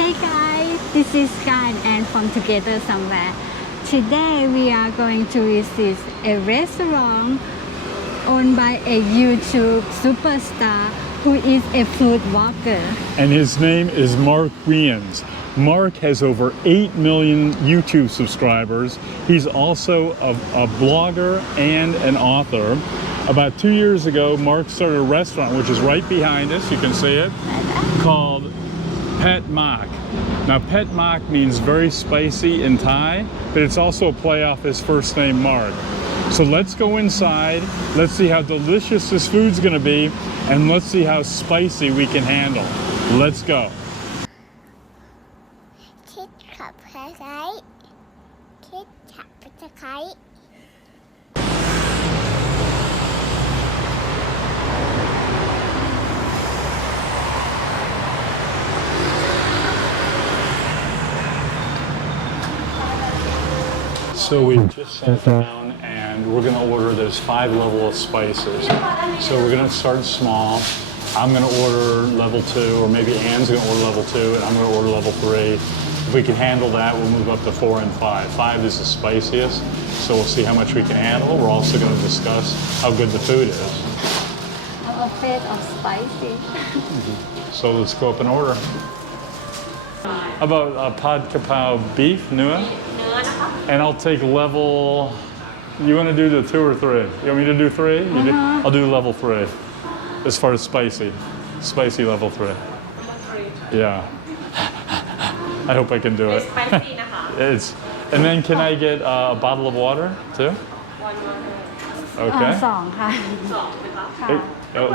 Hey guys, this is Sky and Ann from Together Somewhere. Today we are going to visit a restaurant owned by a YouTube superstar who is a food walker. And his name is Mark Wien. Mark has over 8 million YouTube subscribers. He's also a blogger and an author. About 2 years ago, Mark started a restaurant, which is right behind us, you can see it, called Phed. Now, Phed means very spicy in Thai, but it's also a play off his first name, Mark. So let's go inside, let's see how delicious this food's gonna be, and let's see how spicy we can handle. Let's go. So we just sat down and we're gonna order those 5 level of spices. So we're gonna start small. I'm gonna order level 2, or maybe Ann's gonna order level 2, and I'm gonna order level 3. If we can handle that, we'll move up to 4 and 5. 5 is the spiciest, so we'll see how much we can handle. We're also gonna discuss how good the food is. I'm afraid of spicy. So let's go up and order. How about Pad Kapow beef, Nua? And I'll take level, you want to do the 2 or 3? You want me to do 3? I'll do level 3. As far as spicy. Spicy level 3. Yeah. I hope I can do it. It's, and then can I get a bottle of water too? Okay. 2 ค่ะ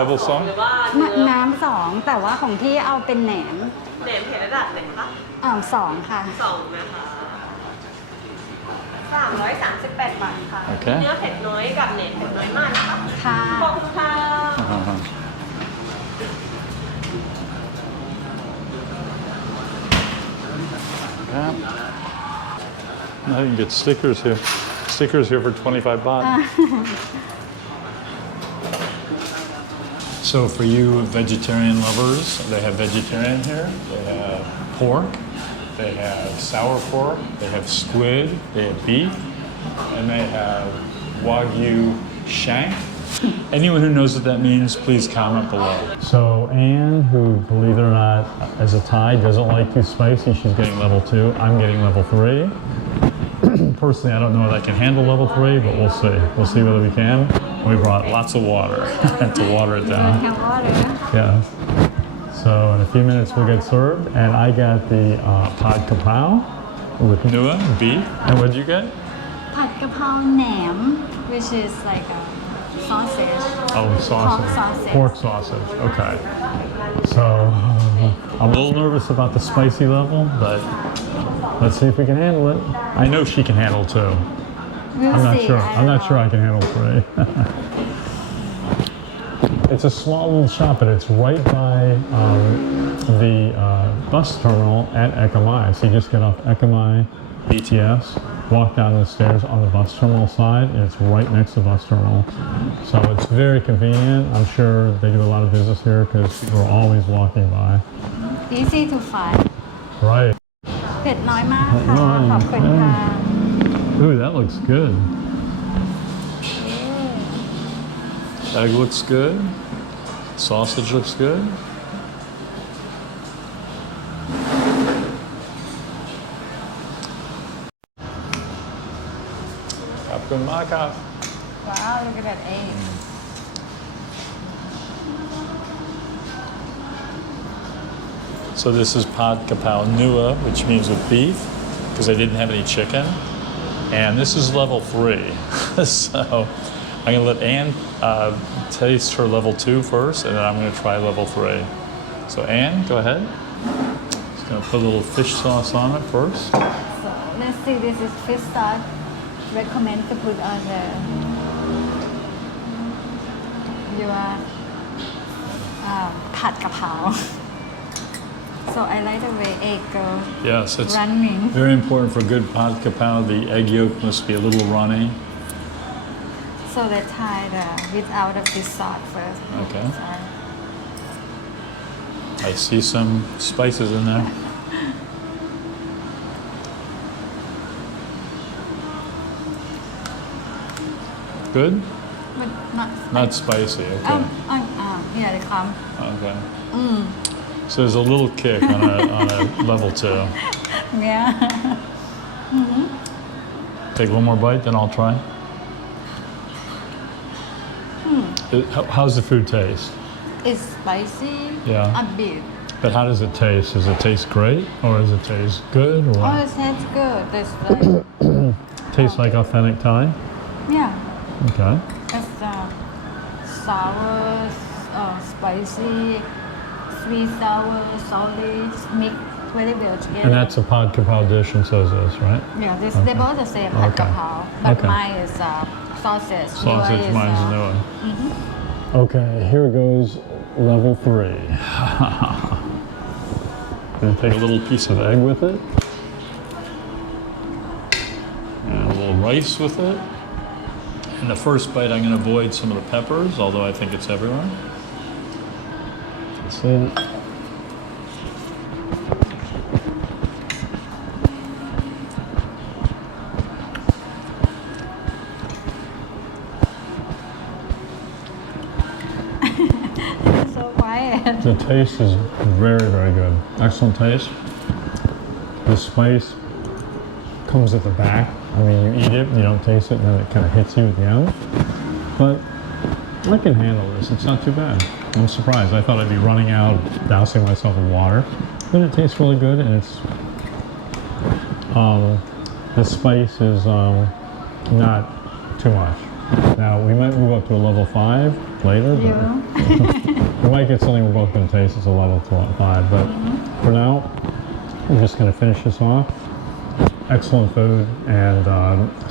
Level 2? น้ำ2แต่ว่าของพี่เอาเป็นแหนม แหนมเผ็ดระดับไหนคะ 2 ค่ะ 2 นะคะ338 บาทค่ะ Okay. เนื้อเผ็ดน้อยกับแหนมเผ็ดน้อยมากนะคะ ค่ะ ขอบคุณค่ะ Yeah. Now you can get stickers here. Stickers here for 25 baht. So for you vegetarian lovers, they have vegetarian here. They have pork. They have sour pork. They have squid. They have beef. And they have Wagyu shank. Anyone who knows what that means, please comment below. So Anne, who, believe it or not, as a Thai, doesn't like too spicy, she's getting level 2. I'm getting level 3. Personally, I don't know if I can handle level 3, but we'll see. We'll see whether we can. We brought lots of water to water it down. Yeah. So in a few minutes we'll get served, and I got the Pad Kapow with Nua beef. And what did you get? ผัดกะเพราแหนม which is like a sausage. Oh, sausage. Pork sausage. Pork sausage. Okay. So I'm a little nervous about the spicy level, but let's see if we can handle it. I know she can handle 2. I'm not sure. I'm not sure I can handle 3. It's a small little shop, but it's right by the bus terminal at Ekamai. So you just get off Ekamai BTS, walk down the stairs on the bus terminal side, and it's right next to the bus terminal. So it's very convenient. I'm sure they do a lot of business here because we're always walking by. Easy to find. Right. เผ็ดน้อยมากค่ะ ขอบคุณค่ะ Ooh, that looks good. Egg looks good. Sausage looks good. Kapkun Maka. Wow, look at that egg. So this is Pad Kapow Nua, which means with beef, because I didn't have any chicken. And this is level 3. So I'm gonna let Anne taste her level 2 first, and then I'm gonna try level 3. So Anne, go ahead. Just gonna put a little fish sauce on it first. So let's see, this is fish sauce. Recommend to put on your ผัดกะเพรา So I like the way egg go Yes, it's running. very important for good Pad Kapow. The egg yolk must be a little runny. So let's try the without the fish sauce first. Okay. Sorry. I see some spices in there. Good? but not Not spicy. Okay. here they come. Okay. So there's a little kick on a level 2. Yeah. Take one more bite, then I'll try. How's the food taste? It's spicy. Yeah. A bit. But how does it taste? Does it taste great, or does it taste good, or Oh, what? it tastes good. It's like Tastes like authentic Thai? yeah. Okay. It's sour, spicy, sweet, sour, salty, mixed very well together. And that's a pad kapow dish, and so is this, right? Yeah, Okay. they're both the same pad Okay. kapow, but Okay. mine is sausage. Sausage, Yours is, mine's new. Okay, here goes level 3. Gonna take a little piece of egg with it. And a little rice with it. And the first bite, I'm gonna avoid some of the peppers, although I think it's everywhere. That's it. so quiet. The taste is very, very good. Excellent taste. The spice comes at the back. I mean, you eat it, you don't taste it, and then it kind of hits you at the end. But I can handle this. It's not too bad. I'm surprised. I thought I'd be running out, dousing myself in water. But it tastes really good, and it's the spice is not too much. Now, we might move up to a level 5 later, but Yeah. we might get something we're both going to taste as a level 5. But for now, we're just going to finish this off. Excellent food, and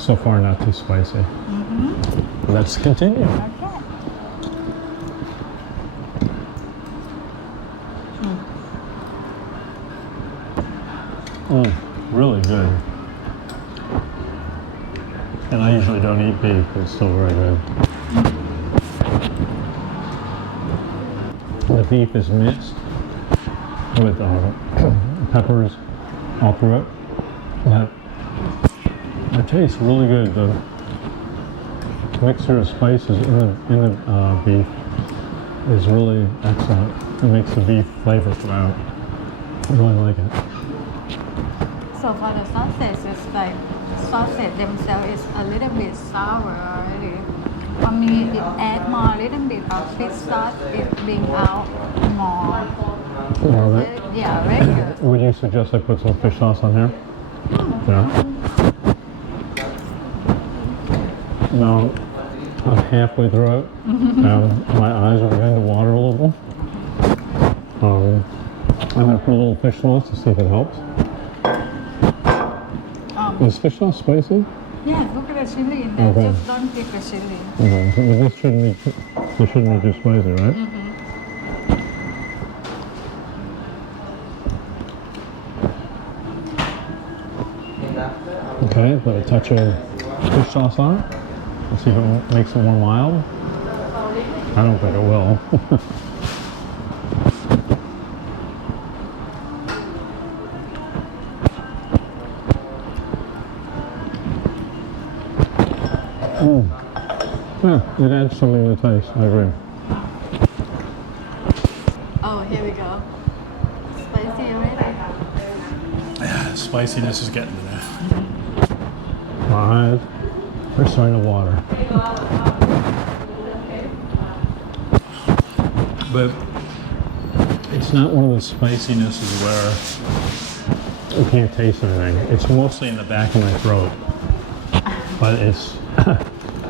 so far not too spicy. Let's continue. Okay. Really good. And I usually don't eat beef, but it's still very good. The beef is mixed with peppers all through it. It tastes really good. The mixture of spices in the beef is really excellent. It makes the beef flavor come out. I really like it. So for the sausage, it's like sausage themselves is a little bit sour already. For me, it add more a little bit of fish sauce. It bring out more. Well, that, Yeah, very good. would you suggest I put some fish sauce on here? Yeah. Now, I'm halfway through it. My eyes are beginning to water a little. I'm going to put a little fish sauce to see if it helps. Is fish sauce spicy? Yeah, look at the chili in there. Okay. Just don't take the chili. Okay, so this shouldn't be too spicy, right? Okay, put a touch of fish sauce on it. Let's see if it makes it more mild. I don't think it will. Yeah, it adds something to the taste, I agree. Oh, here we go. Spicy already. Spiciness is getting to there. My eyes are starting to water. But it's not one of those spicinesses where you can't taste anything. It's mostly in the back of my throat. But it's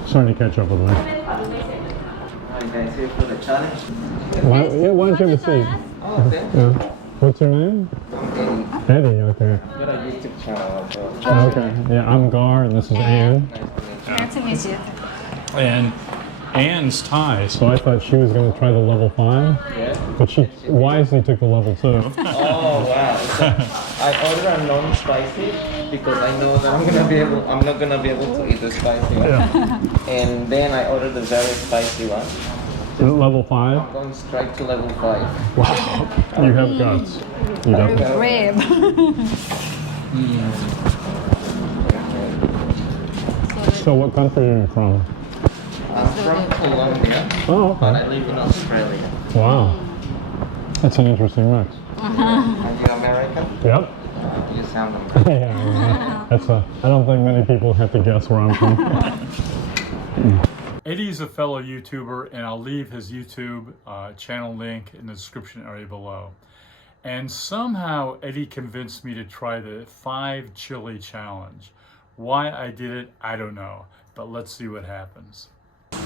starting to catch up with me. Guys, here for the challenge. Why don't you have a seat? Oh, okay. Yeah. What's your name? I'm Eddie, okay. got a YouTube channel. So Okay. Yeah, I'm Gar, and this is Ann. Nice to meet you. And Ann's Thai, so I thought she was going to try the level 5, yeah. but she wisely took the level 2. Oh wow! So I ordered a non-spicy because I know that I'm not gonna be able to eat the spicy one. Yeah. And then I ordered the very spicy one. Is it level 5? Going straight to level 5. Wow. You have guts. You definitely. Brave. So what country are you from? from Colombia, Oh, but I live in Australia. Wow. That's an interesting mix. Are you American? Yep. You sound American. Yeah, I don't think many people have to guess where I'm from. Eddie's a fellow YouTuber, and I'll leave his YouTube channel link in the description area below. And somehow Eddie convinced me to try the 5 chili challenge. Why I did it, I don't know, but let's see what happens.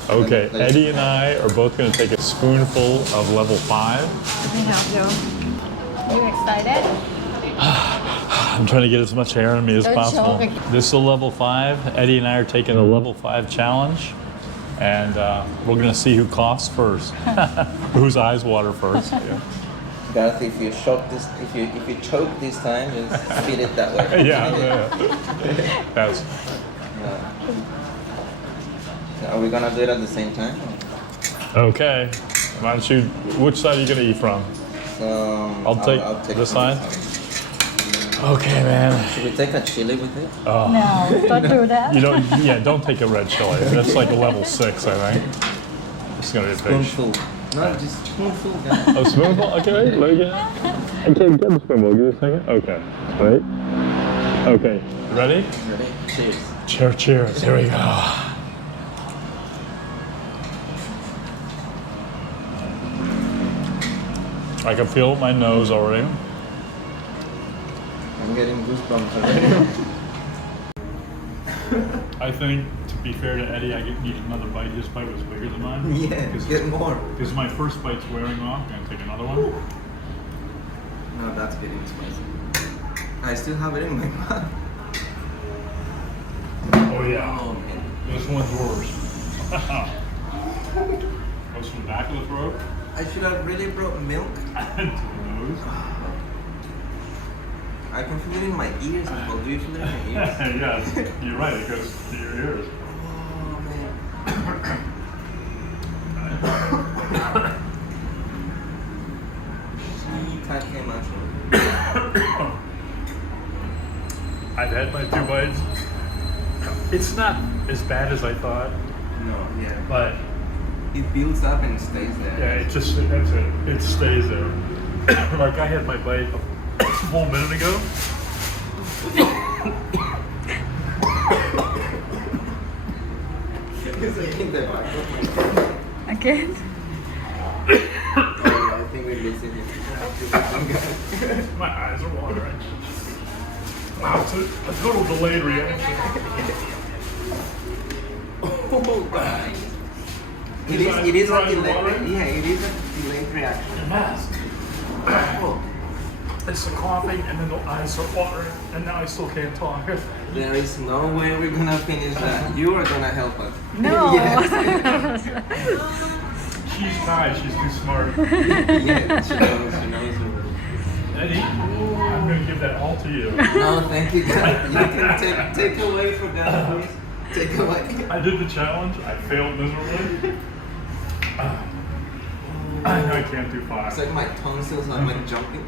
Okay, Eddie and I are both going to take a spoonful of level 5. Let me help you. You excited? I'm trying to get as much air in me as Don't possible. choke. This is a level 5. Eddie and I are taking a level 5 challenge, and we're going to see who coughs first, whose eyes water first. Yeah. Gareth, if you choke this time, just spit it that way. Yeah. That's. So are we gonna do it at the same time? Okay. Why don't you? Which side are you gonna eat from? I'll take this side. Okay, man. Should we take a chili with it? No, don't do that. You don't. Yeah, don't take a red chili. That's like a level 6, I think. It's gonna be a big. Spoonful. No, just spoonful, guys. A spoonful? Okay, wait, let me get it. I can't get the spoonful. Give me a second. Okay. Wait. Okay. Ready? Ready? Cheers. Cheers. Here we go. I can feel it with my nose already. I'm getting goosebumps already. I think, to be fair to Eddie, I need another bite. His bite was bigger than mine. Yeah, get more. Because my first bite's wearing off. I'm going to take another one. No, that's getting spicy. I still have it in my mouth. Oh, yeah. Oh, man. This one's worse. Goes from the back of the throat. I should have really brought milk. To the nose. I can feel it in my ears as well. Do you feel it in your ears? Yes, you're right. It goes to your ears. Oh, man. I've had my 2 bites. It's not as bad as I thought, No, yeah. but It builds up and stays there. yeah, that's it. It stays there. Like I had my bite a full minute ago. It's like in the microphone. Again? Oh, yeah, I think we're missing it. My eyes are watering. Wow, it's a total delayed reaction. Oh, God. It is a delayed. Yeah, it is a delayed reaction. It has. Oh, It's the coughing, and then the eyes are watering, and now I still can't talk. there is no way we're gonna finish that. You are gonna help us. No. Yes. She's Thai, she's too smart. Yeah, she knows. Eddie, I'm gonna give that all to you. No, thank you, God. You can take away for that, please. Take away. I did the challenge, I failed miserably. I can't do 5. It's like my tonsils are like jumping.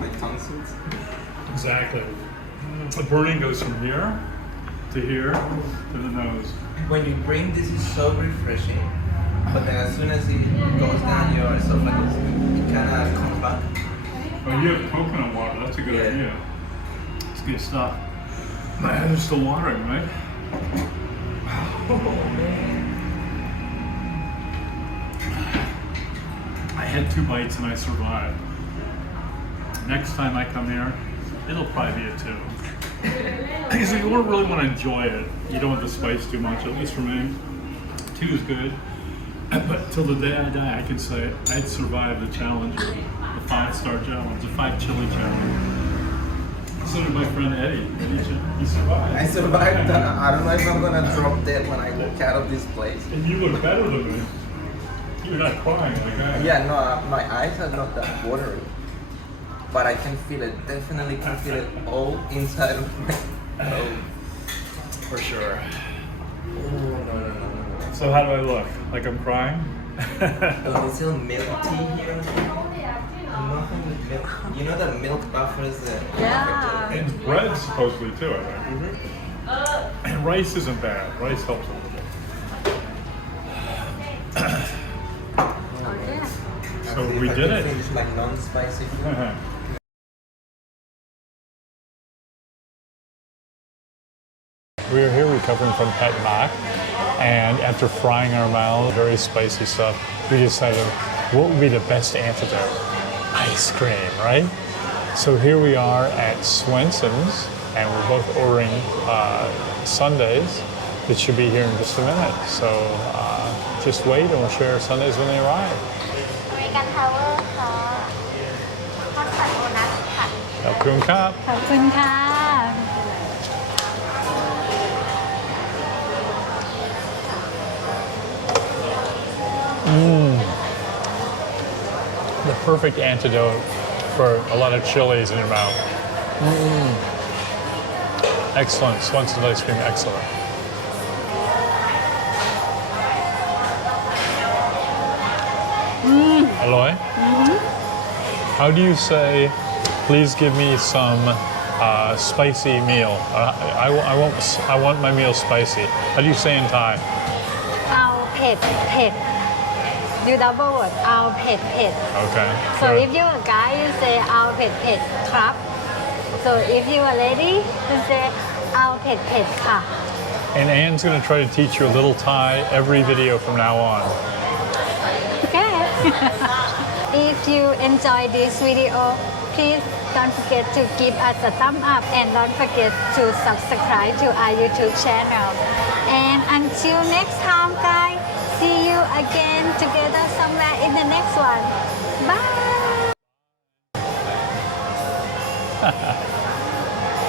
My tonsils. Exactly. The burning goes from here to here to the nose. When you breathe, this is so refreshing. But then as soon as it goes down your esophagus, it kind of comes back. Oh, you have coconut water. That's a good Yeah. idea. It's good stuff. My eyes are still watering, right? Oh, man. I had 2 bites and I survived. Next time I come here, it'll probably be a 2. Because you don't really want to enjoy it. You don't want the spice too much, at least for me. 2 is good. But till the day I die, I can say I'd survived the challenge, the 5-star challenge, the 5 chili challenge. So did my friend Eddie. He survived. I survived. I don't know if I'm gonna drop dead when I walk out of this place. And you look better than me. You're not crying like I am. Yeah, no, my eyes are not that watery. But I can feel it, definitely can feel it all inside of me. Oh, For sure. no. So how do I look? Like I'm crying? Oh, it's still milk tea here. Nothing with milk. You know that milk buffers the Yeah. And bread supposedly too, I think. And rice isn't bad. Rice helps a little bit. Okay. So we did it. Finish my non-spicy food. We are here recovering from Phed, and after frying our mouths, very spicy stuff, we decided what would be the best antidote? Ice cream, right? So here we are at Swenson's, and we're both ordering sundaes. It should be here in just a minute. So just wait, and we'll share our sundaes when they arrive. อเมริกันทาวเวอร์ค่ะทอดผัดโบนัสค่ะ ขอบคุณครับ ขอบคุณค่ะ The perfect antidote for a lot of chilies in your mouth. Excellent. Swenson's ice cream, excellent. Aloy? How do you say, please give me some spicy meal? I want my meal spicy. How do you say in Thai? เอาเผ็ดเผ็ด You double word เอาเผ็ดเผ็ด Okay. So if you're a guy, you say เอาเผ็ดเผ็ดครับ So if you're a lady, you say เอาเผ็ดเผ็ดค่ะ And Anne's going to try to teach you a little Thai every video from now on. Okay. If you enjoy this video, please don't forget to give us a thumb up and don't forget to subscribe to our YouTube channel. And until next time, guys, see you again together somewhere in the next one. Bye.